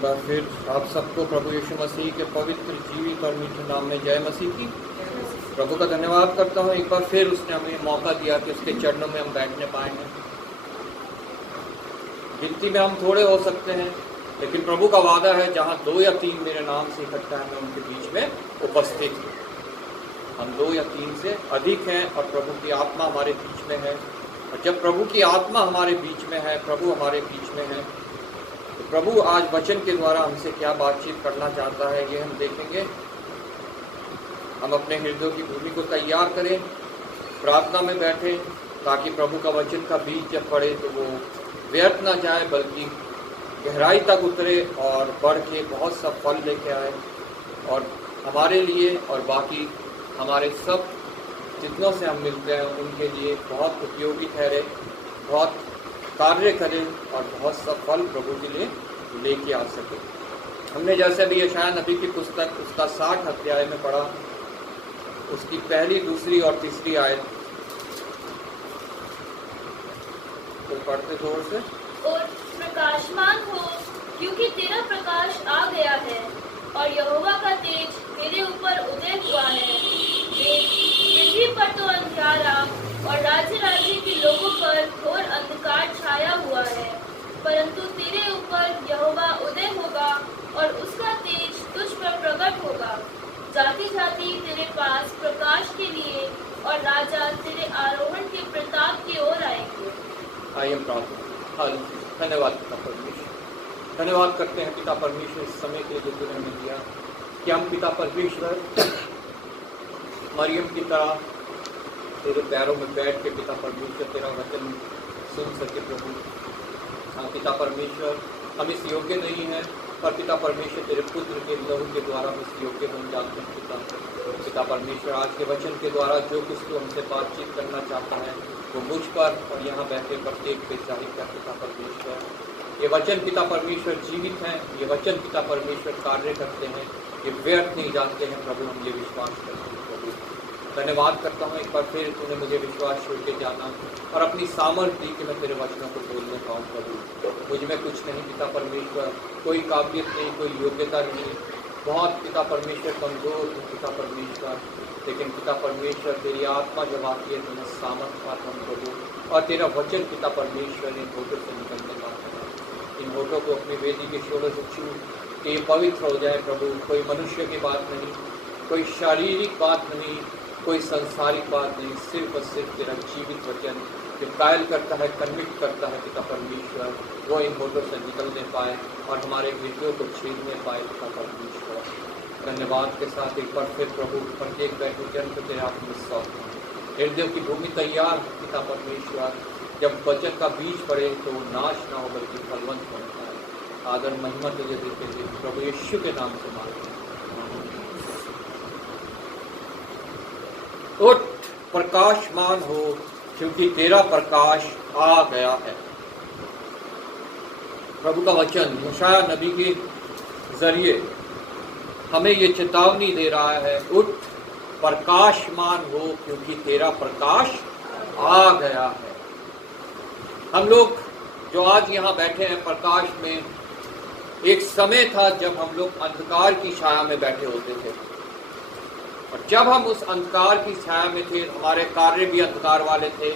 एक बार फिर आप सबको प्रभु यीशु मसीह के पवित्र जीवित और मीठे नाम में जय मसीह की। प्रभु का धन्यवाद करता हूँ, एक बार फिर उसने हमें मौका दिया कि उसके चरणों में हम बैठने पाए हैं। गिनती में हम थोड़े हो सकते हैं, लेकिन प्रभु का वादा है जहाँ 2 या 3 मेरे नाम से इकट्ठा है, मैं उनके बीच में उपस्थित हूँ। हम 2 या 3 से अधिक हैं और प्रभु की आत्मा हमारे बीच में है। और जब प्रभु की आत्मा हमारे बीच में है, प्रभु हमारे बीच में है, तो प्रभु आज वचन के द्वारा हमसे क्या बातचीत करना चाहता है ये हम देखेंगे। हम अपने हृदय की भूमि को तैयार करें, प्रार्थना में बैठें, ताकि प्रभु का वचन का बीज जब पड़े तो वो व्यर्थ ना जाए, बल्कि गहराई तक उतरे और बढ़ के बहुत सा फल लेके आए और हमारे लिए और बाकी हमारे सब जितनों से हम मिलते हैं उनके लिए बहुत उपयोगी ठहरे, बहुत कार्य करें और बहुत सा फल प्रभु के लिए लेके आ सके। हमने जैसे भी यशायाह नबी की पुस्तक उसका 60 अध्याय में पढ़ा, उसकी पहली, दूसरी और तीसरी आयत तो पढ़ते जोर से। और प्रकाशमान हो, क्योंकि तेरा प्रकाश आ गया है और यहोवा का तेज तेरे ऊपर उदय हुआ है। पृथ्वी पर तो अंधियारा और राज्य राज्य के लोगों पर घोर अंधकार छाया हुआ है, परंतु तेरे ऊपर यहोवा उदय होगा और उसका तेज तुझ पर प्रकट होगा। जाति जाति तेरे पास प्रकाश के लिए और राजा तेरे आरोहण के प्रताप की ओर आएंगे। आइए प्रार्थना। धन्यवाद पिता परमेश्वर, धन्यवाद करते हैं पिता परमेश्वर इस समय के लिए जो तूने हमें दिया, कि हम पिता परमेश्वर मरियम की तरह तेरे पैरों में बैठ के पिता परमेश्वर तेरा वचन सुन सके। प्रभु हाँ पिता परमेश्वर, हम इस योग्य नहीं हैं, पर पिता परमेश्वर तेरे पुत्र के लहू के द्वारा हम इस योग्य बन जाते हैं। पिता परमेश्वर आज के वचन के द्वारा जो कुछ तू हमसे बातचीत करना चाहता है वो मुझ पर और यहाँ बैठे प्रत्येक पे जाहिर कर पिता परमेश्वर। ये वचन पिता परमेश्वर जीवित हैं, ये वचन पिता परमेश्वर कार्य करते हैं, ये व्यर्थ नहीं जानते हैं। प्रभु हम ये विश्वास करते हैं। प्रभु धन्यवाद करता हूँ, एक बार फिर तूने मुझे विश्वास छोड़ के जाना और अपनी सामर्थ्य दी कि मैं तेरे वचनों को बोलने पाऊँ। प्रभु मुझ में कुछ नहीं पिता परमेश्वर, कोई काबिलियत नहीं, कोई योग्यता नहीं, बहुत पिता परमेश्वर कमजोर हूँ पिता परमेश्वर, लेकिन पिता परमेश्वर तेरी आत्मा जब आती है तो मैं सामर्थ पाता हूँ प्रभु। और तेरा वचन पिता परमेश्वर इन होठों से निकलने पाता है, इन होठों को अपनी वेदी के शोलों से छू कि ये पवित्र हो जाए प्रभु। कोई मनुष्य की बात नहीं, कोई शारीरिक बात नहीं, कोई संसारिक बात नहीं, सिर्फ और सिर्फ तेरा जीवित वचन जो कायल करता है, कन्विक्ट करता है पिता परमेश्वर, वो इन होठों से निकलने पाए और हमारे हृदयों को छेदने पाए पिता परमेश्वर। धन्यवाद के साथ एक बार फिर प्रभु प्रत्येक बैठे जन को तेरे हाथ में सौंपता हूं। हृदय की भूमि तैयार पिता परमेश्वर, जब वचन का बीज पड़े तो वो नाश ना हो बल्कि फलवंत बनता है। आदर महिमा तुझे देते हुए प्रभु यीशु के नाम से मांगते हैं। उठ प्रकाशमान हो, क्योंकि तेरा प्रकाश आ गया है। प्रभु का वचन यशायाह नबी के जरिए हमें ये चेतावनी दे रहा है, उठ प्रकाशमान हो, क्योंकि तेरा प्रकाश आ गया है। हम लोग जो आज यहाँ बैठे हैं प्रकाश में, एक समय था जब हम लोग अंधकार की छाया में बैठे होते थे, और जब हम उस अंधकार की छाया में थे हमारे कार्य भी अंधकार वाले थे,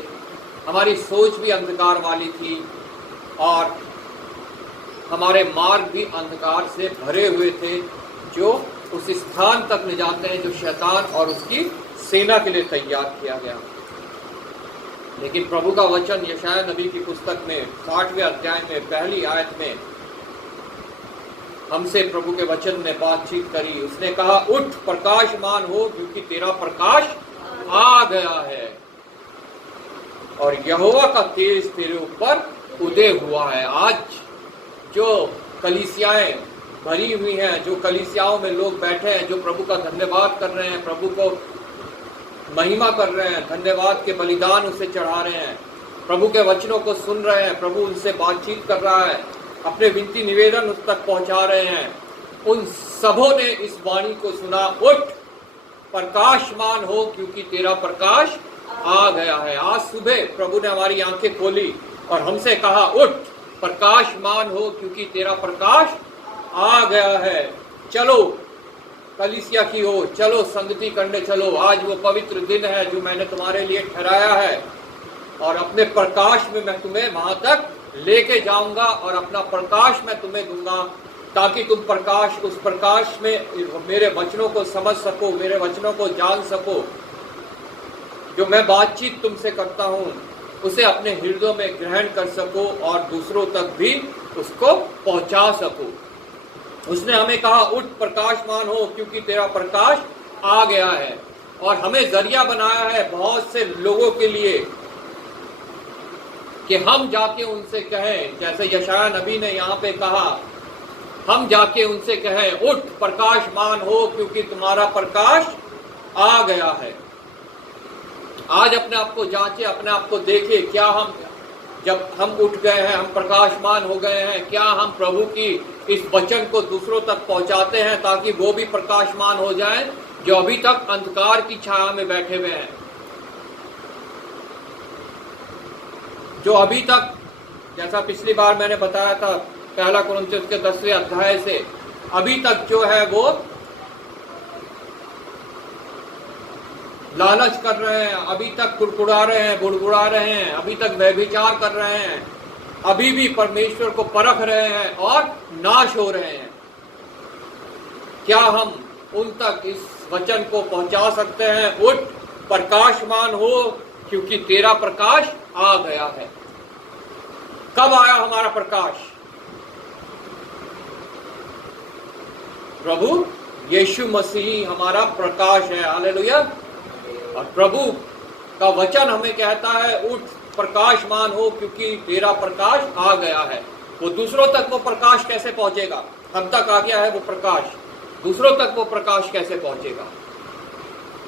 हमारी सोच भी अंधकार वाली थी और हमारे मार्ग भी अंधकार से भरे हुए थे, जो उस स्थान तक ले जाते हैं जो शैतान और उसकी सेना के लिए तैयार किया गया। लेकिन प्रभु का वचन यशायाह नबी की पुस्तक में 60वें अध्याय में पहली आयत में हमसे प्रभु के वचन ने बातचीत करी। उसने कहा, उठ प्रकाशमान हो, क्योंकि तेरा प्रकाश आ गया है और यहोवा का तेज तेरे ऊपर उदय हुआ है। आज जो कलीसियाएं भरी हुई हैं, जो कलीसियाओं में लोग बैठे हैं, जो प्रभु का धन्यवाद कर रहे हैं, प्रभु को महिमा कर रहे हैं, धन्यवाद के बलिदान उसे चढ़ा रहे हैं, प्रभु के वचनों को सुन रहे हैं, प्रभु उनसे बातचीत कर रहा है, अपने विनती निवेदन उस तक पहुंचा रहे हैं, उन सबों ने इस वाणी को सुना, उठ प्रकाशमान हो, क्योंकि तेरा प्रकाश आ गया है। आज सुबह प्रभु ने हमारी आंखें खोली और हमसे कहा, उठ प्रकाशमान हो, क्योंकि तेरा प्रकाश आ गया है। चलो कलीसिया की ओर चलो, संगति करने चलो। आज वो पवित्र दिन है जो मैंने तुम्हारे लिए ठहराया है, और अपने प्रकाश में मैं तुम्हें वहां तक लेके जाऊंगा और अपना प्रकाश मैं तुम्हें दूंगा, ताकि तुम उस प्रकाश में मेरे वचनों को समझ सको, मेरे वचनों को जान सको। जो मैं बातचीत तुमसे करता हूं उसे अपने हृदय में ग्रहण कर सको और दूसरों तक भी उसको पहुंचा सको। उसने हमें कहा, उठ प्रकाशमान हो, क्योंकि तेरा प्रकाश आ गया है। और हमें जरिया बनाया है बहुत से लोगों के लिए कि हम जाके उनसे कहें, जैसे यशायाह नबी ने यहाँ पे कहा, हम जाके उनसे कहें, उठ प्रकाशमान हो, क्योंकि तुम्हारा प्रकाश आ गया है। आज अपने आप को जांचे, अपने आप को देखे, क्या हम जब हम उठ गए हैं, हम प्रकाशमान हो गए हैं, क्या हम प्रभु की इस वचन को दूसरों तक पहुंचाते हैं ताकि वो भी प्रकाशमान हो जाएं जो अभी तक अंधकार की छाया में बैठे हुए हैं, जो अभी तक, जैसा पिछली बार मैंने बताया था पहला कुरिन्थियों के 10वें अध्याय से, अभी तक जो है वो लालच कर रहे हैं, अभी तक कुड़कुड़ा रहे हैं, बुड़बुड़ा रहे हैं, अभी तक व्यभिचार कर रहे हैं, अभी भी परमेश्वर को परख रहे हैं और नाश हो रहे हैं। क्या हम उन तक इस वचन को पहुंचा सकते हैं? उठ प्रकाशमान हो, क्योंकि तेरा प्रकाश आ गया है। कब आया हमारा प्रकाश? प्रभु यीशु मसीह हमारा प्रकाश है। हालेलुया। और प्रभु का वचन हमें कहता है, उठ प्रकाशमान हो, क्योंकि तेरा प्रकाश आ गया है। वो दूसरों तक वो प्रकाश कैसे पहुंचेगा? हम तक आ गया है वो प्रकाश, दूसरों तक वो प्रकाश कैसे पहुंचेगा?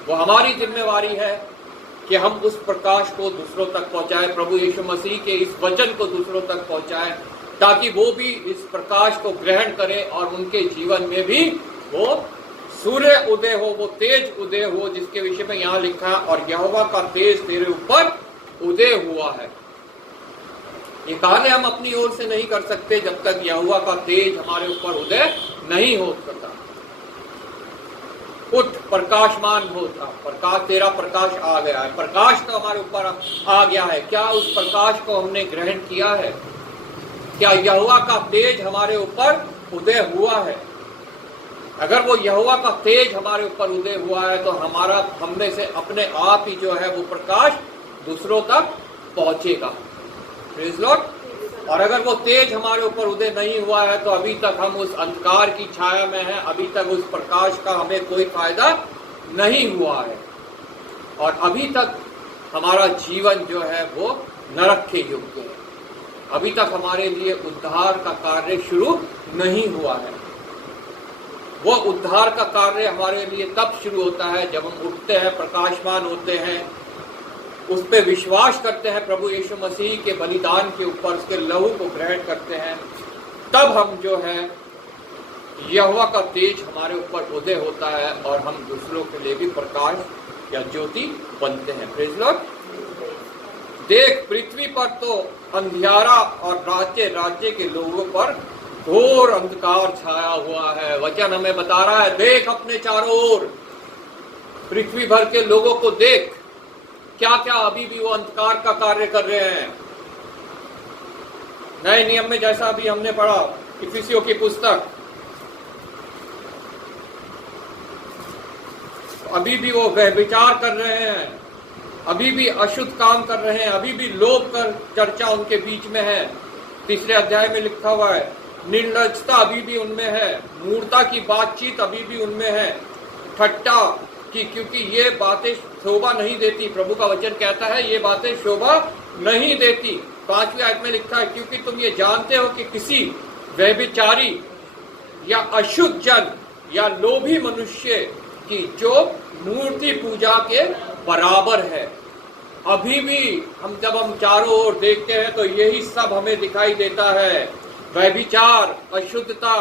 वो हमारी जिम्मेवारी है कि हम उस प्रकाश को दूसरों तक पहुंचाएं, प्रभु यीशु मसीह के इस वचन को दूसरों तक पहुंचाएं, ताकि वो भी इस प्रकाश को ग्रहण करें और उनके जीवन में भी वो सूर्य उदय हो, वो तेज उदय हो, जिसके विषय में यहाँ लिखा है, और यहोवा का तेज तेरे ऊपर उदय हुआ है। ये कार्य हम अपनी ओर से नहीं कर सकते जब तक यहोवा का तेज हमारे ऊपर उदय नहीं हो सकता। उठ प्रकाशमान होता, प्रकाश, तेरा प्रकाश आ गया है। प्रकाश तो हमारे ऊपर आ गया है। क्या उस प्रकाश को हमने ग्रहण किया है? क्या यहोवा का तेज हमारे ऊपर उदय हुआ है? अगर वो यहोवा का तेज हमारे ऊपर उदय हुआ है तो हमने से अपने आप ही जो है वो प्रकाश दूसरों तक पहुंचेगा। Praise Lord. और अगर वो तेज हमारे ऊपर उदय नहीं हुआ है तो अभी तक हम उस अंधकार की छाया में हैं, अभी तक उस प्रकाश का हमें कोई फायदा नहीं हुआ है, और अभी तक हमारा जीवन जो है वो नरक के योग्य है। अभी तक हमारे लिए उद्धार का कार्य शुरू नहीं हुआ है। वो उद्धार का कार्य हमारे लिए तब शुरू होता है जब हम उठते हैं, प्रकाशमान होते हैं, उस पर विश्वास करते हैं, प्रभु यीशु मसीह के बलिदान के ऊपर, उसके लहू को ग्रहण करते हैं। तब हम जो है यहोवा का तेज हमारे ऊपर उदय होता है और हम दूसरों के लिए भी प्रकाश या ज्योति बनते हैं। Praise Lord. देख, पृथ्वी पर तो अंधियारा और राज्य के लोगों पर घोर अंधकार छाया हुआ है। वचन हमें बता रहा है, देख अपने चारों ओर, पृथ्वी भर के लोगों को देख, क्या क्या अभी भी वो अंधकार का कार्य कर रहे हैं। नए नियम में जैसा अभी हमने पढ़ा इफिसियों की पुस्तक, अभी भी वो व्यभिचार कर रहे हैं, अभी भी अशुद्ध काम कर रहे हैं, अभी भी लोभ कर चर्चा उनके बीच में है। 3 अध्याय में लिखा हुआ है, निर्लज्जता अभी भी उनमें है, मूर्खता की बातचीत अभी भी उनमें है, ठट्टा की, क्योंकि ये बातें शोभा नहीं देती। प्रभु का वचन कहता है ये बातें शोभा नहीं देती। 5वीं आयत में लिखा है, क्योंकि तुम ये जानते हो कि किसी व्यभिचारी या अशुद्ध जन या लोभी मनुष्य की जो मूर्ति पूजा के बराबर है। अभी भी जब हम चारों ओर देखते हैं तो यही सब हमें दिखाई देता है, व्यभिचार, अशुद्धता,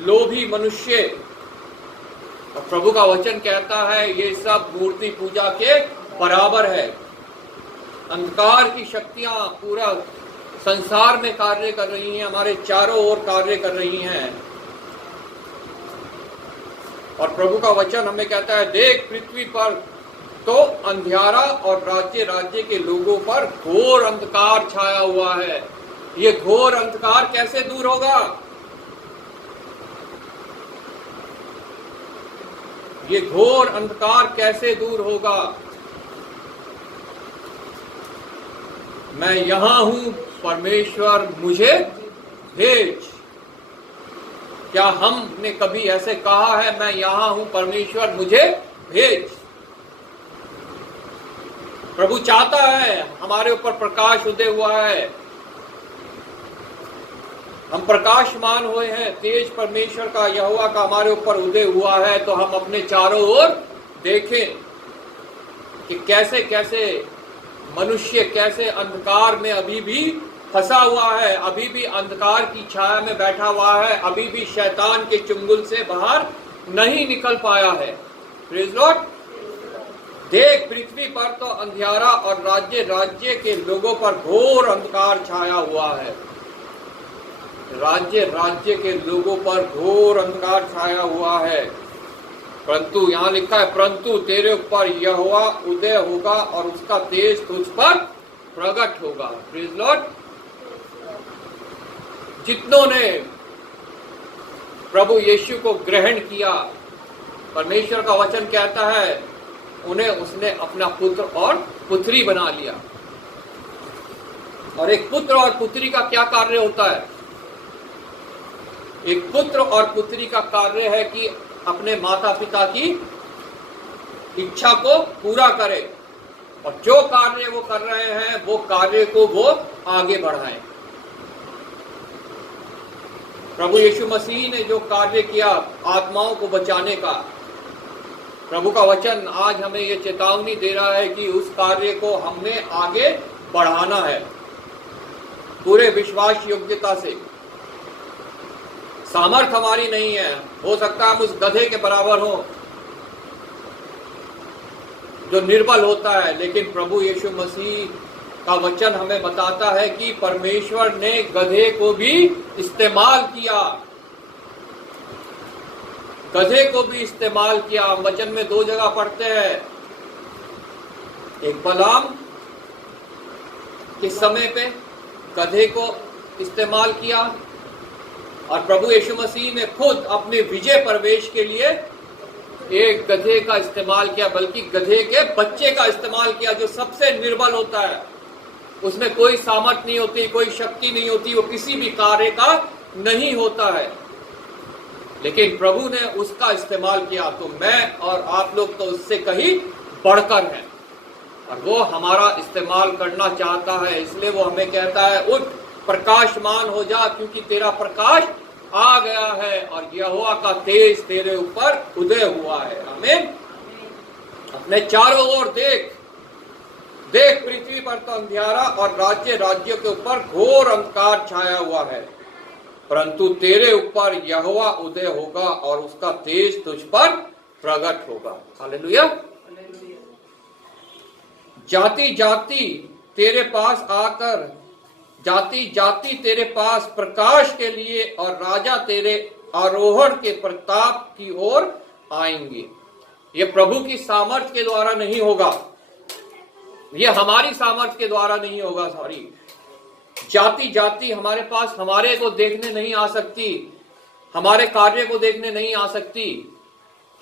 लोभी मनुष्य। और प्रभु का वचन कहता है ये सब मूर्ति पूजा के बराबर है। अंधकार की शक्तियां पूरा संसार में कार्य कर रही हैं, हमारे चारों ओर कार्य कर रही हैं, और प्रभु का वचन हमें कहता है, देख पृथ्वी पर तो अंधियारा और राज्य राज्य के लोगों पर घोर अंधकार छाया हुआ है। ये घोर अंधकार कैसे दूर होगा? ये घोर अंधकार कैसे दूर होगा? मैं यहां हूं, परमेश्वर मुझे भेज। क्या हमने कभी ऐसे कहा है, मैं यहां हूं, परमेश्वर मुझे भेज? प्रभु चाहता है, हमारे ऊपर प्रकाश उदय हुआ है, हम प्रकाशमान हुए हैं, तेज परमेश्वर का यहोवा का हमारे ऊपर उदय हुआ है। तो हम अपने चारों ओर देखें कि कैसे कैसे मनुष्य कैसे अंधकार में अभी भी फंसा हुआ है, अभी भी अंधकार की छाया में बैठा हुआ है, अभी भी शैतान के चुंगल से बाहर नहीं निकल पाया है। Praise Lord. देख पृथ्वी पर तो अंधियारा और राज्य राज्य के लोगों पर घोर अंधकार छाया हुआ है। राज्य राज्य के लोगों पर घोर अंधकार छाया हुआ है, परंतु यहां लिखा है, परंतु तेरे ऊपर यहोवा उदय होगा और उसका तेज तुझ पर प्रकट होगा। Praise Lord. जितनों ने प्रभु यीशु को ग्रहण किया, परमेश्वर का वचन कहता है, उन्हें उसने अपना पुत्र और पुत्री बना लिया। और एक पुत्र और पुत्री का क्या कार्य होता है? एक पुत्र और पुत्री का कार्य है कि अपने माता पिता की इच्छा को पूरा करे, और जो कार्य वो कर रहे हैं वो कार्य को वो आगे बढ़ाएं। प्रभु यीशु मसीह ने जो कार्य किया आत्माओं को बचाने का, प्रभु का वचन आज हमें ये चेतावनी दे रहा है कि उस कार्य को हमने आगे बढ़ाना है पूरे विश्वास योग्यता से। सामर्थ हमारी नहीं है, हो सकता है हम उस गधे के बराबर हो जो निर्बल होता है, लेकिन प्रभु यीशु मसीह का वचन हमें बताता है कि परमेश्वर ने गधे को भी इस्तेमाल किया, गधे को भी इस्तेमाल किया। वचन में दो जगह पढ़ते हैं, एक बलाम के समय पे गधे को इस्तेमाल किया, और प्रभु यीशु मसीह ने खुद अपने विजय प्रवेश के लिए एक गधे का इस्तेमाल किया, बल्कि गधे के बच्चे का इस्तेमाल किया, जो सबसे निर्बल होता है, उसमें कोई सामर्थ नहीं होती, कोई शक्ति नहीं होती, वो किसी भी कार्य का नहीं होता है, लेकिन प्रभु ने उसका इस्तेमाल किया। तो मैं और आप लोग तो उससे कहीं बढ़कर हैं, और वो हमारा इस्तेमाल करना चाहता है। इसलिए वो हमें कहता है, उठ प्रकाशमान हो जा, क्योंकि तेरा प्रकाश आ गया है और यहोवा का तेज तेरे ऊपर उदय हुआ है। आमीन। अपने चारों ओर देख, देख पृथ्वी पर तो अंधियारा और राज्य राज्यों के ऊपर घोर अंधकार छाया हुआ है, परंतु तेरे ऊपर यहोवा उदय होगा और उसका तेज तुझ पर प्रकट होगा। हालेलुया। जाति जाति तेरे पास आकर, जाति जाति तेरे पास प्रकाश के लिए और राजा तेरे आरोहण के प्रताप की ओर आएंगे। ये प्रभु की सामर्थ्य के द्वारा नहीं होगा, ये हमारी सामर्थ्य के द्वारा नहीं होगा। सॉरी, जाति जाति हमारे पास हमारे को देखने नहीं आ सकती, हमारे कार्य को देखने नहीं आ सकती,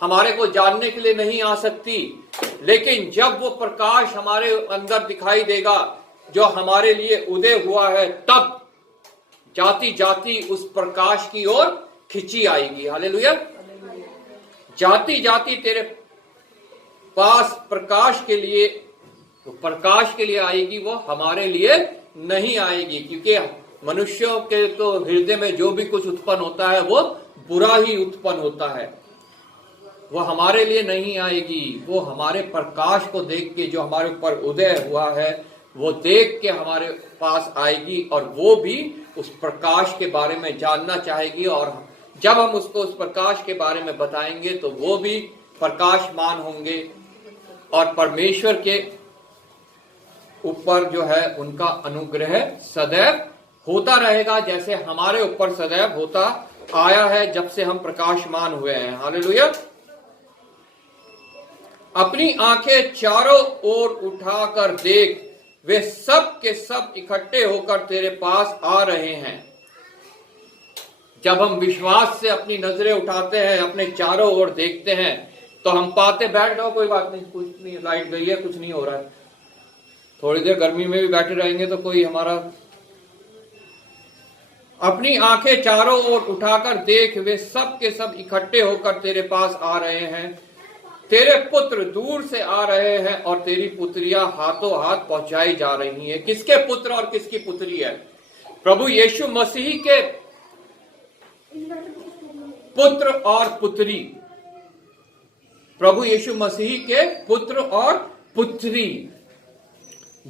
हमारे को जानने के लिए नहीं आ सकती, लेकिन जब वो प्रकाश हमारे अंदर दिखाई देगा जो हमारे लिए उदय हुआ है, तब जाति जाति उस प्रकाश की ओर खिंची आएगी। हालेलुया। जाति जाति तेरे पास प्रकाश के लिए, तो प्रकाश के लिए आएगी, वो हमारे लिए नहीं आएगी, क्योंकि मनुष्यों के तो हृदय में जो भी कुछ उत्पन्न होता है वो बुरा ही उत्पन्न होता है। वो हमारे लिए नहीं आएगी, वो हमारे प्रकाश को देख के, जो हमारे ऊपर उदय हुआ है, वो देख के हमारे पास आएगी, और वो भी उस प्रकाश के बारे में जानना चाहेगी। और जब हम उसको उस प्रकाश के बारे में बताएंगे तो वो भी प्रकाशमान होंगे, और परमेश्वर के ऊपर जो है उनका अनुग्रह सदैव होता रहेगा, जैसे हमारे ऊपर सदैव होता आया है जब से हम प्रकाशमान हुए हैं। हालेलुया। अपनी आंखें चारों ओर उठाकर देख, वे सब के सब इकट्ठे होकर तेरे पास आ रहे हैं। जब हम विश्वास से अपनी नजरें उठाते हैं, अपने चारों ओर देखते हैं, तो हम पाते बैठ जाओ कोई बात नहीं, कुछ नहीं, लाइट गई है, कुछ नहीं हो रहा है, थोड़ी देर गर्मी में भी बैठे रहेंगे तो कोई हमारा। अपनी आंखें चारों ओर उठाकर देख, वे सब के सब इकट्ठे होकर तेरे पास आ रहे हैं। तेरे पुत्र दूर से आ रहे हैं और तेरी पुत्रियां हाथों हाथ पहुंचाई जा रही हैं। किसके पुत्र और किसकी पुत्री है? प्रभु यीशु मसीह के पुत्र और पुत्री, प्रभु यीशु मसीह के पुत्र और पुत्री।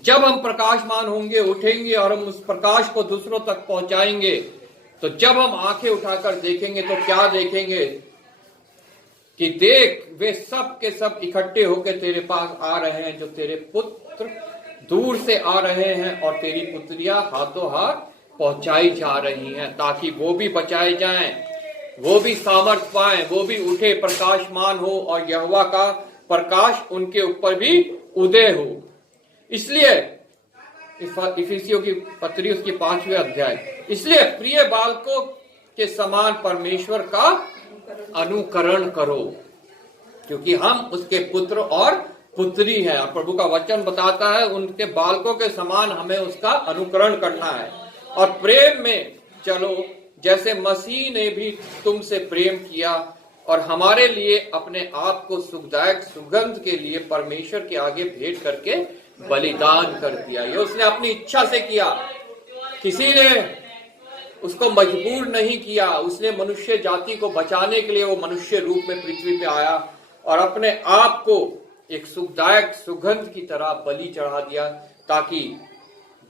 जब हम प्रकाशमान होंगे, उठेंगे और हम उस प्रकाश को दूसरों तक पहुंचाएंगे, तो जब हम आंखें उठाकर देखेंगे तो क्या देखेंगे कि देख, वे सब के सब इकट्ठे होकर तेरे पास आ रहे हैं, जो तेरे पुत्र दूर से आ रहे हैं और तेरी पुत्रियां हाथों हाथ पहुंचाई जा रही हैं, ताकि वो भी बचाए जाएं, वो भी सामर्थ पाएं, वो भी उठे, प्रकाशमान हो और यहोवा का प्रकाश उनके ऊपर भी उदय हो। इसलिए इफिसियों की पत्री उसकी 5वें अध्याय, इसलिए प्रिय बालकों के समान परमेश्वर का अनुकरण करो, क्योंकि हम उसके पुत्र और पुत्री हैं। और प्रभु का वचन बताता है उनके बालकों के समान हमें उसका अनुकरण करना है और प्रेम में चलो, जैसे मसीह ने भी तुमसे प्रेम किया और हमारे लिए अपने आप को सुखदायक सुगंध के लिए परमेश्वर के आगे भेंट करके बलिदान कर दिया। ये उसने अपनी इच्छा से किया, किसी ने उसको मजबूर नहीं किया। उसने मनुष्य जाति को बचाने के लिए वो मनुष्य रूप में पृथ्वी पे आया और अपने आप को एक सुखदायक सुगंध की तरह बलि चढ़ा दिया, ताकि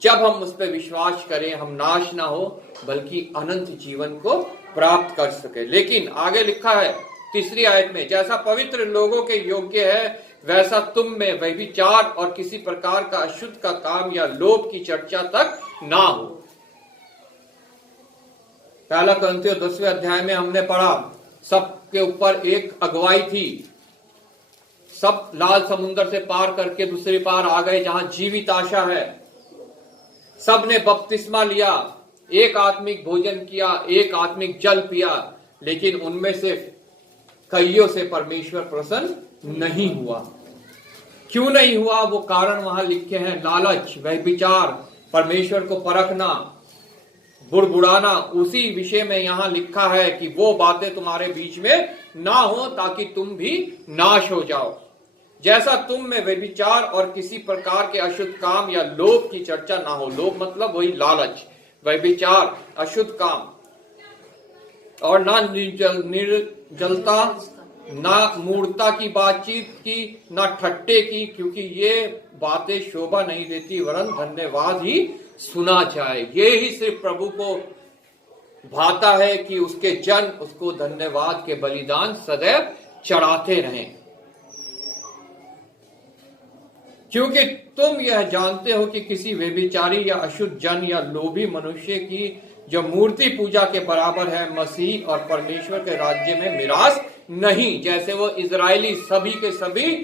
जब हम उस पर विश्वास करें हम नाश ना हो बल्कि अनंत जीवन को प्राप्त कर सके। लेकिन आगे लिखा है 3री आयत में, जैसा पवित्र लोगों के योग्य है वैसा तुम में व्यभिचार और किसी प्रकार का अशुद्ध का काम या लोभ की चर्चा तक ना हो। पहला कुरिन्थियों 10वें अध्याय में हमने पढ़ा, सबके ऊपर एक अगुवाई थी, सब लाल समुद्र से पार करके दूसरी पार आ गए जहां जीवित आशा है। सब ने बपतिस्मा लिया, एक आत्मिक भोजन किया, एक आत्मिक जल पिया, लेकिन उनमें से कईयों से परमेश्वर प्रसन्न नहीं हुआ। क्यों नहीं हुआ? वो कारण वहां लिखे हैं, लालच, व्यभिचार, परमेश्वर को परखना, बुड़बुड़ाना। उसी विषय में यहां लिखा है कि वो बातें तुम्हारे बीच में ना हो ताकि तुम भी नाश हो जाओ। जैसा तुम में व्यभिचार और किसी प्रकार के अशुद्ध काम या लोभ की चर्चा ना हो। लोभ मतलब वही लालच, व्यभिचार, अशुद्ध काम, और ना निर्जलता, ना मूर्खता की बातचीत की, ना ठट्टे की, क्योंकि ये बातें शोभा नहीं देती, वरन धन्यवाद ही सुना जाए। ये ही सिर्फ प्रभु को भाता है कि उसके जन उसको धन्यवाद के बलिदान सदैव चढ़ाते रहें। क्योंकि तुम यह जानते हो कि किसी व्यभिचारी या अशुद्ध जन या लोभी मनुष्य की जो मूर्ति पूजा के बराबर है, मसीह और परमेश्वर के राज्य में मिरास नहीं। जैसे वो इजरायली सभी के सभी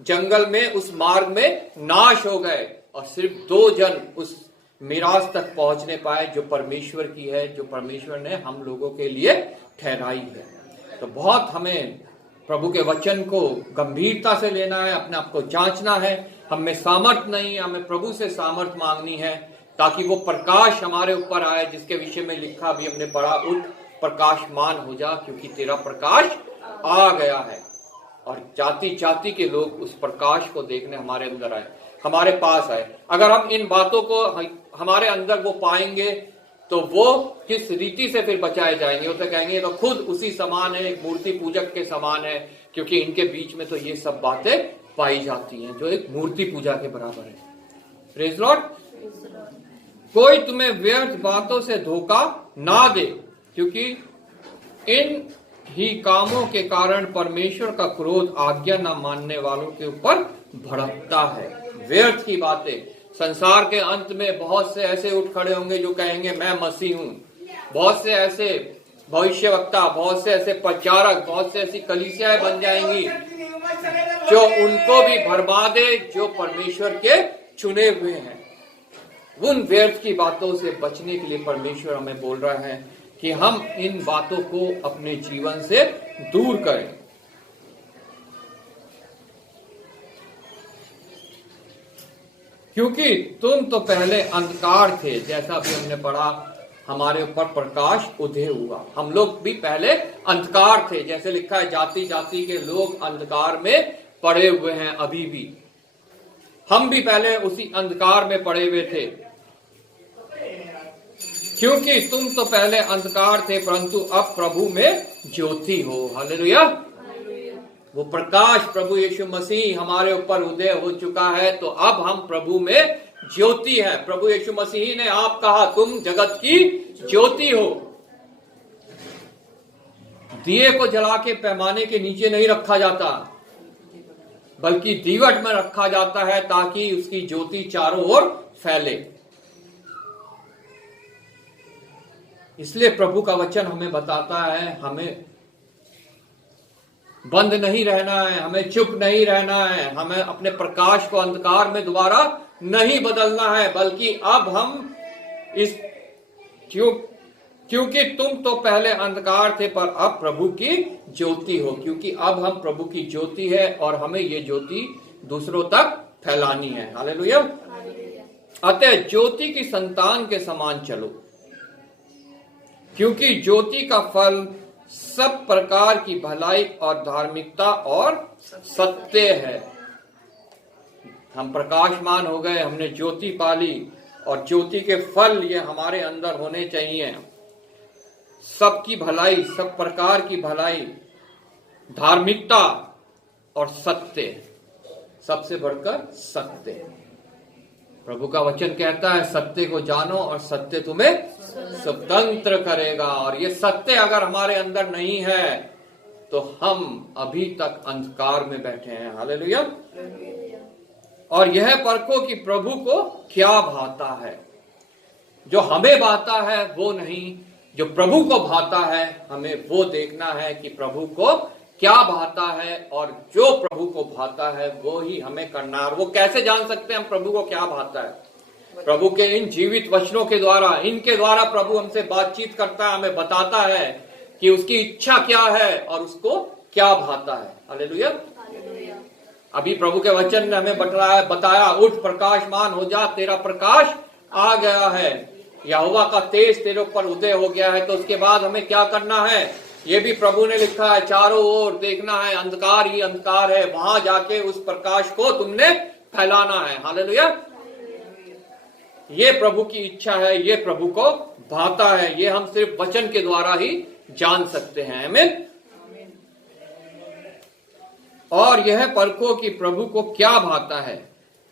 जंगल में उस मार्ग में नाश हो गए और सिर्फ 2 जन उस मिरास तक पहुंचने पाए जो परमेश्वर की है, जो परमेश्वर ने हम लोगों के लिए ठहराई है। तो बहुत हमें प्रभु के वचन को गंभीरता से लेना है, अपने आप को जांचना है। हमें सामर्थ नहीं, हमें प्रभु से सामर्थ मांगनी है ताकि वो प्रकाश हमारे ऊपर आए, जिसके विषय में लिखा भी हमने पढ़ा, उठ प्रकाशमान हो जा क्योंकि तेरा प्रकाश आ गया है। और जाति जाति के लोग उस प्रकाश को देखने हमारे अंदर आए, हमारे पास आए। अगर हम इन बातों को हमारे अंदर वो पाएंगे तो वो किस रीति से फिर बचाए जाएंगे। उसे कहेंगे तो खुद उसी समान है, एक मूर्ति पूजक के समान है, क्योंकि इनके बीच में तो ये सब बातें पाई जाती हैं जो एक मूर्ति पूजा के बराबर है। Praise Lord. कोई तुम्हें व्यर्थ बातों से धोखा ना दे, क्योंकि इन ही कामों के कारण परमेश्वर का क्रोध आज्ञा न मानने वालों के ऊपर भड़कता है। व्यर्थ की बातें। संसार के अंत में बहुत से ऐसे उठ खड़े होंगे जो कहेंगे मैं मसीह हूं। बहुत से ऐसे भविष्यवक्ता, बहुत से ऐसे प्रचारक, बहुत से ऐसी कलीसियाएं बन जाएंगी जो उनको भी भरवा दे जो परमेश्वर के चुने हुए हैं। उन व्यर्थ की बातों से बचने के लिए परमेश्वर हमें बोल रहा है कि हम इन बातों को अपने जीवन से दूर करें। क्योंकि तुम तो पहले अंधकार थे, जैसा अभी हमने पढ़ा, हमारे ऊपर प्रकाश उदय हुआ। हम लोग भी पहले अंधकार थे, जैसे लिखा है जाति जाति के लोग अंधकार में पड़े हुए हैं। अभी भी हम भी पहले उसी अंधकार में पड़े हुए थे। क्योंकि तुम तो पहले अंधकार थे परंतु अब प्रभु में ज्योति हो। हालेलुया। वो प्रकाश प्रभु यीशु मसीह हमारे ऊपर उदय हो चुका है, तो अब हम प्रभु में ज्योति है। प्रभु यीशु मसीह ने आप कहा तुम जगत की ज्योति हो। दिए को जला के पैमाने के नीचे नहीं रखा जाता, बल्कि दीवट में रखा जाता है ताकि उसकी ज्योति चारों ओर फैले। इसलिए प्रभु का वचन हमें बताता है हमें बंद नहीं रहना है, हमें चुप नहीं रहना है, हमें अपने प्रकाश को अंधकार में दोबारा नहीं बदलना है, बल्कि अब हम इस क्योंकि तुम तो पहले अंधकार थे पर अब प्रभु की ज्योति हो। क्योंकि अब हम प्रभु की ज्योति है और हमें ये ज्योति दूसरों तक फैलानी है। हालेलुया। अतः ज्योति की संतान के समान चलो, क्योंकि ज्योति का फल सब प्रकार की भलाई और धार्मिकता और सत्य है। हम प्रकाशमान हो गए, हमने ज्योति पाली, और ज्योति के फल ये हमारे अंदर होने चाहिए। सबकी भलाई, सब प्रकार की भलाई, धार्मिकता और सत्य, सबसे बढ़कर सत्य। प्रभु का वचन कहता है सत्य को जानो और सत्य तुम्हें स्वतंत्र करेगा। और ये सत्य अगर हमारे अंदर नहीं है तो हम अभी तक अंधकार में बैठे हैं। हालेलुया। और यह परखो कि प्रभु को क्या भाता है। जो हमें भाता है वो नहीं, जो प्रभु को भाता है हमें वो देखना है कि प्रभु को क्या भाता है, और जो प्रभु को भाता है वो ही हमें करना है। और वो कैसे जान सकते हैं हम प्रभु को क्या भाता है? प्रभु के इन जीवित वचनों के द्वारा, इनके द्वारा प्रभु हमसे बातचीत करता है, हमें बताता है कि उसकी इच्छा क्या है और उसको क्या भाता है। हालेलुया। अभी प्रभु के वचन ने हमें बताया उठ प्रकाशमान हो जा, तेरा प्रकाश आ गया है, यहोवा का तेज तेरे ऊपर उदय हो गया है। तो उसके बाद हमें क्या करना है ये भी प्रभु ने लिखा है, चारों ओर देखना है, अंधकार ही अंधकार है, वहां जाके उस प्रकाश को तुमने फैलाना है। हालेलुया। ये प्रभु की इच्छा है, ये प्रभु को भाता है, ये हम सिर्फ वचन के द्वारा ही जान सकते हैं। आमीन। और यह परखो कि प्रभु को क्या भाता है,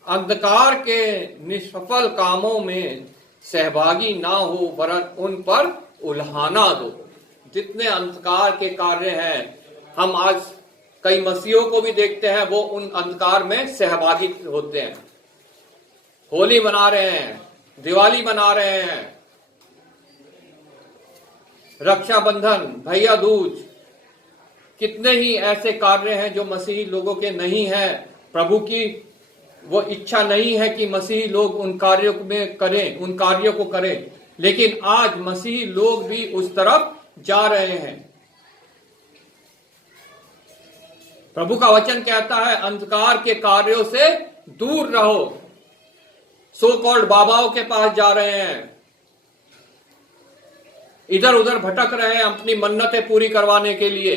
अंधकार के निष्फल कामों में सहभागी ना हो वरन उन पर उल्हाना दो। जितने अंधकार के कार्य हैं, हम आज कई मसीहों को भी देखते हैं वो उन अंधकार में सहभागी होते हैं। होली मना रहे हैं, दिवाली मना रहे हैं, रक्षाबंधन, भैया दूज, कितने ही ऐसे कार्य हैं जो मसीही लोगों के नहीं है। प्रभु की वो इच्छा नहीं है कि मसीही लोग उन कार्यों में करें, उन कार्यों को करें, लेकिन आज मसीही लोग भी उस तरफ जा रहे हैं। प्रभु का वचन कहता है अंधकार के कार्यों से दूर रहो। सो कॉल्ड बाबाओं के पास जा रहे हैं, इधर उधर भटक रहे हैं अपनी मन्नतें पूरी करवाने के लिए।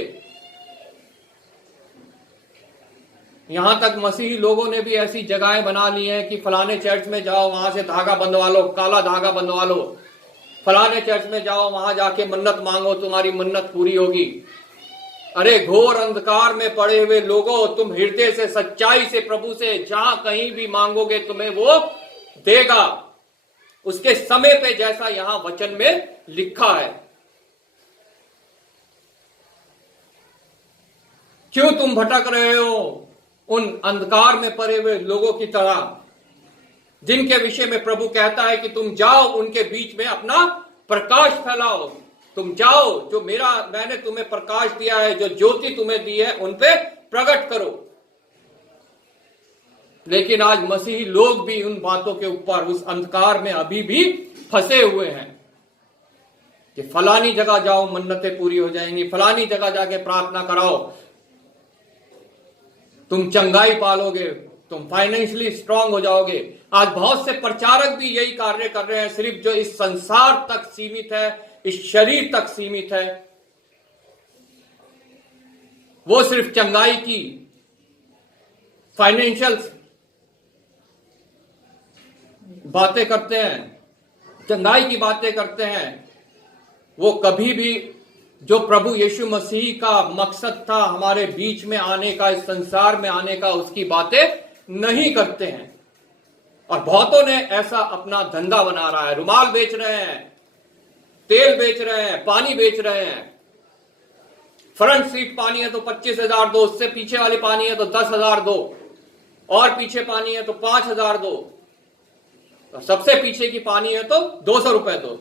यहां तक मसीही लोगों ने भी ऐसी जगहें बना ली हैं कि फलाने चर्च में जाओ, वहां से धागा बंधवा लो, काला धागा बंधवा लो, फलाने चर्च में जाओ, वहां जाके मन्नत मांगो, तुम्हारी मन्नत पूरी होगी। अरे घोर अंधकार में पड़े हुए लोगों, तुम हृदय से, सच्चाई से प्रभु से जहां कहीं भी मांगोगे तुम्हें वो देगा, उसके समय पे, जैसा यहां वचन में लिखा है। क्यों तुम भटक रहे हो उन अंधकार में पड़े हुए लोगों की तरह, जिनके विषय में प्रभु कहता है कि तुम जाओ उनके बीच में अपना प्रकाश फैलाओ। तुम जाओ, जो मैंने तुम्हें प्रकाश दिया है, जो ज्योति तुम्हें दी है, उन पे प्रकट करो। लेकिन आज मसीही लोग भी उन बातों के ऊपर, उस अंधकार में अभी भी फंसे हुए हैं कि फलानी जगह जाओ मन्नतें पूरी हो जाएंगी, फलानी जगह जाके प्रार्थना कराओ, तुम चंगाई पालोगे, तुम फाइनेंशियली स्ट्रांग हो जाओगे। आज बहुत से प्रचारक भी यही कार्य कर रहे हैं, सिर्फ जो इस संसार तक सीमित है, इस शरीर तक सीमित है, वो सिर्फ चंगाई की, फाइनेंशियल बातें करते हैं, चंगाई की बातें करते हैं। वो कभी भी जो प्रभु यीशु मसीह का मकसद था हमारे बीच में आने का, इस संसार में आने का, उसकी बातें नहीं करते हैं। और बहुतों ने ऐसा अपना धंधा बना रहा है, रुमाल बेच रहे हैं, तेल बेच रहे हैं, पानी बेच रहे हैं। फ्रंट सीट पानी है तो 25,000 दो, उससे पीछे वाली पानी है तो 10,000 दो, और पीछे पानी है तो 5,000 दो, तो सबसे पीछे की पानी है तो 200 रुपए दो।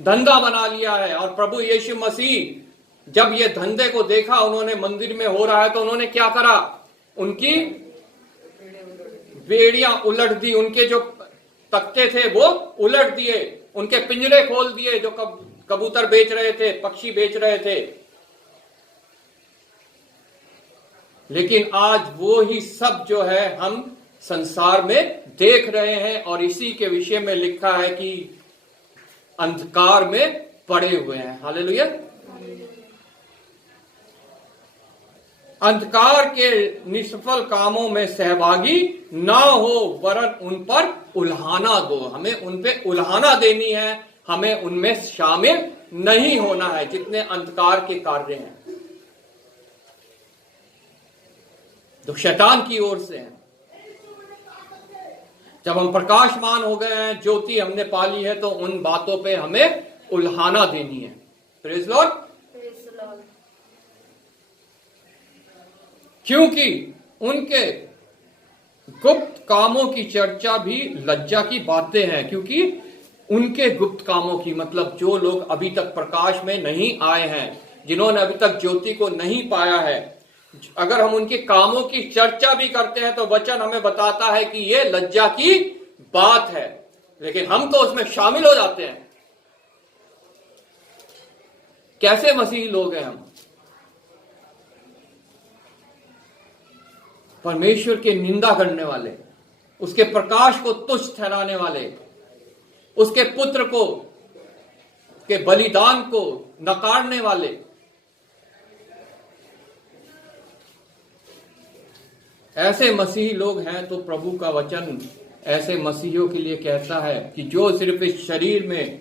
धंधा बना लिया है। और प्रभु यीशु मसीह जब ये धंधे को देखा, उन्होंने मंदिर में हो रहा है तो उन्होंने क्या करा, उनकी बेड़ियां उलट दी, उनके जो तख्ते थे वो उलट दिए, उनके पिंजरे खोल दिए, जो कबूतर बेच रहे थे, पक्षी बेच रहे थे। लेकिन आज वो ही सब जो है हम संसार में देख रहे हैं, और इसी के विषय में लिखा है कि अंधकार में पड़े हुए हैं। हालेलुया। अंधकार के निष्फल कामों में सहभागी ना हो, वरन उन पर उल्हाना दो। हमें उन पे उल्हाना देनी है, हमें उनमें शामिल नहीं होना है जितने अंधकार के कार्य हैं तो शैतान की ओर से हैं। जब हम प्रकाशमान हो गए हैं, ज्योति हमने पाली है, तो उन बातों पे हमें उल्हाना देनी है। Praise Lord. क्योंकि उनके गुप्त कामों की चर्चा भी लज्जा की बातें हैं। क्योंकि उनके गुप्त कामों की मतलब जो लोग अभी तक प्रकाश में नहीं आए हैं, जिन्होंने अभी तक ज्योति को नहीं पाया है, अगर हम उनके कामों की चर्चा भी करते हैं तो वचन हमें बताता है कि ये लज्जा की बात है। लेकिन हम तो उसमें शामिल हो जाते हैं। कैसे मसीही लोग हैं हम? परमेश्वर की निंदा करने वाले, उसके प्रकाश को तुच्छ ठहराने वाले, उसके पुत्र को के बलिदान को नकारने वाले। ऐसे मसीही लोग हैं तो प्रभु का वचन ऐसे मसीहियों के लिए कहता है कि जो सिर्फ इस शरीर में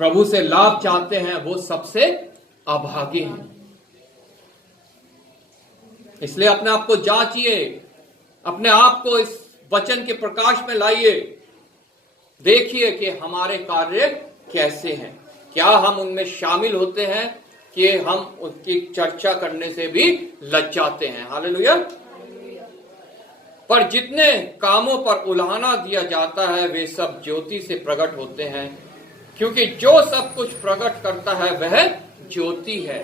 प्रभु से लाभ चाहते हैं वो सबसे अभागे हैं। इसलिए अपने आप को जांचिए, अपने आप को इस वचन के प्रकाश में लाइए, देखिए कि हमारे कार्य कैसे हैं, क्या हम उनमें शामिल होते हैं कि हम उसकी चर्चा करने से भी लज्जाते हैं। हालेलुया। पर जितने कामों पर उल्हाना दिया जाता है वे सब ज्योति से प्रकट होते हैं, क्योंकि जो सब कुछ प्रकट करता है वह ज्योति है।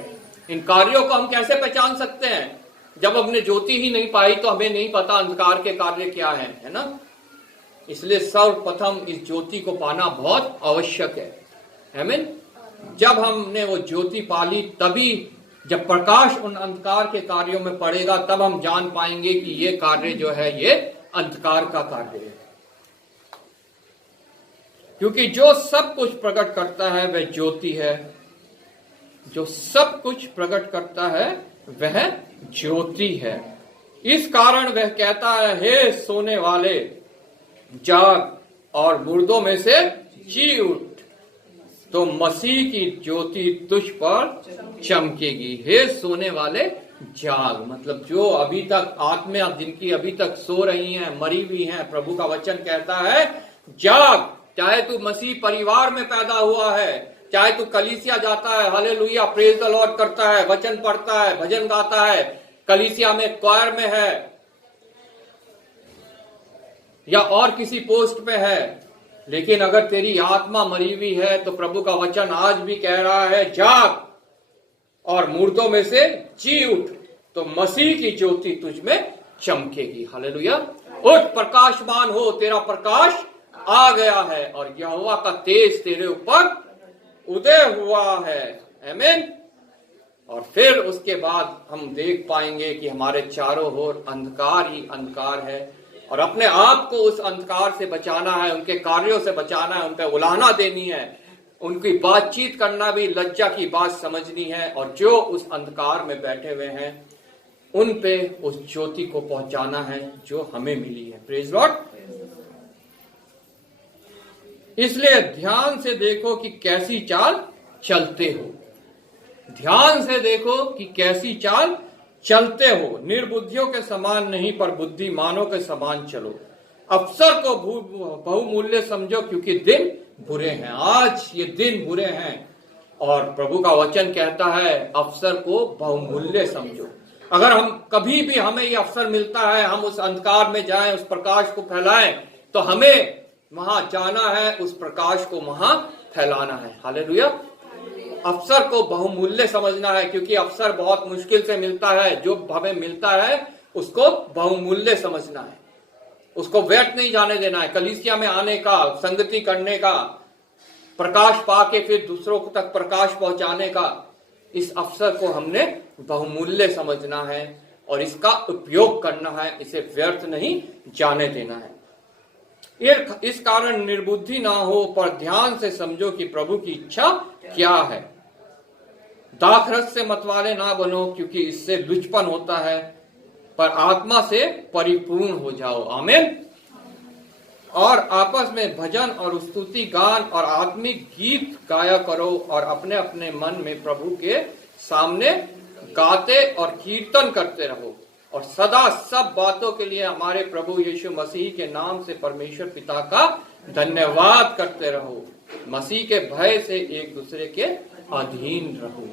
इन कार्यों को हम कैसे पहचान सकते हैं? जब हमने ज्योति ही नहीं पाई तो हमें नहीं पता अंधकार के कार्य क्या है ना। इसलिए सर्वप्रथम इस ज्योति को पाना बहुत आवश्यक है। आमीन। जब हमने वो ज्योति पाली, तभी जब प्रकाश उन अंधकार के कार्यों में पड़ेगा, तब हम जान पाएंगे कि ये कार्य जो है ये अंधकार का कार्य है। क्योंकि जो सब कुछ प्रकट करता है वह ज्योति है। जो सब कुछ प्रकट करता है वह ज्योति है। इस कारण वह कहता है, हे सोने वाले जाग और मुर्दों में से जी उठ, तो मसीह की ज्योति तुझ पर चमकेगी। हे सोने वाले जाग, मतलब जो अभी तक आत्मा जिनकी अभी तक सो रही हैं, मरी हुई हैं, प्रभु का वचन कहता है जाग। चाहे तू मसीह परिवार में पैदा हुआ है, चाहे तू कलीसिया जाता है, हालेलुया, प्रेज द लॉर्ड करता है, वचन पढ़ता है, भजन गाता है, कलीसिया में क्वायर में है या और किसी पोस्ट पे है, लेकिन अगर तेरी आत्मा मरी हुई है तो प्रभु का वचन आज भी कह रहा है जाग और मुर्दों में से जी उठ, तो मसीह की ज्योति तुझ में चमकेगी। हालेलुया। उठ, प्रकाशमान हो, तेरा प्रकाश आ गया है और यहोवा का तेज तेरे ऊपर उदय हुआ है। आमीन। और फिर उसके बाद हम देख पाएंगे कि हमारे चारों ओर अंधकार ही अंधकार है और अपने आप को उस अंधकार से बचाना है, उनके कार्यों से बचाना है, उन पर उलाहना देनी है, उनकी बातचीत करना भी लज्जा की बात समझनी है और जो उस अंधकार में बैठे हुए हैं उन पे उस ज्योति को पहुंचाना है जो हमें मिली है। Praise Lord. इसलिए ध्यान से देखो कि कैसी चाल चलते हो। ध्यान से देखो कि कैसी चाल चलते हो। निर्बुद्धियों के समान नहीं पर बुद्धिमानों के समान चलो। अवसर को बहुमूल्य समझो क्योंकि दिन बुरे हैं। आज ये दिन बुरे हैं और प्रभु का वचन कहता है अवसर को बहुमूल्य समझो। अगर हम कभी भी हमें ये अवसर मिलता है हम उस अंधकार में जाएं, उस प्रकाश को फैलाएं, तो हमें वहां जाना है, उस प्रकाश को वहां फैलाना है। हालेलुया। अवसर को बहुमूल्य समझना है क्योंकि अवसर बहुत मुश्किल से मिलता है। जो हमें मिलता है उसको बहुमूल्य समझना है, उसको व्यर्थ नहीं जाने देना है। कलीसिया में आने का, संगति करने का, प्रकाश पाके फिर दूसरों तक प्रकाश पहुंचाने का, इस अवसर को हमने बहुमूल्य समझना है और इसका उपयोग करना है, इसे व्यर्थ नहीं जाने देना है। इस कारण निर्बुद्धि ना हो पर ध्यान से समझो कि प्रभु की इच्छा क्या है। दाखरस से मतवाले ना बनो क्योंकि इससे लुचपन होता है, पर आत्मा से परिपूर्ण हो जाओ। आमीन। और आपस में भजन और स्तुति गान और आत्मिक गीत गाया करो और अपने अपने मन में प्रभु के सामने गाते और कीर्तन करते रहो और सदा सब बातों के लिए हमारे प्रभु यीशु मसीह के नाम से परमेश्वर पिता का धन्यवाद करते रहो। मसीह के भय से एक दूसरे के अधीन रहो।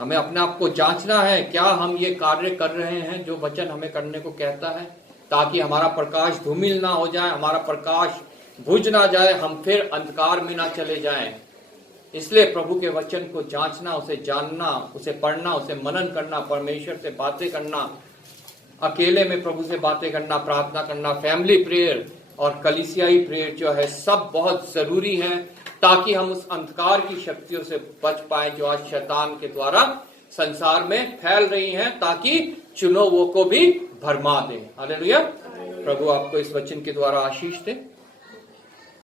हमें अपने आप को जांचना है, क्या हम ये कार्य कर रहे हैं जो वचन हमें करने को कहता है, ताकि हमारा प्रकाश धूमिल ना हो जाए, हमारा प्रकाश बुझ ना जाए, हम फिर अंधकार में ना चले जाएं। इसलिए प्रभु के वचन को जांचना, उसे जानना, उसे पढ़ना, उसे मनन करना, परमेश्वर से बातें करना, अकेले में प्रभु से बातें करना, प्रार्थना करना, फैमिली प्रेयर और कलीसियाई प्रेयर जो है सब बहुत जरूरी है, ताकि हम उस अंधकार की शक्तियों से बच पाए जो आज शैतान के द्वारा संसार में फैल रही हैं, ताकि चुनो वो को भी भरमा दे। हालेलुया। प्रभु आपको इस वचन के द्वारा आशीष दे।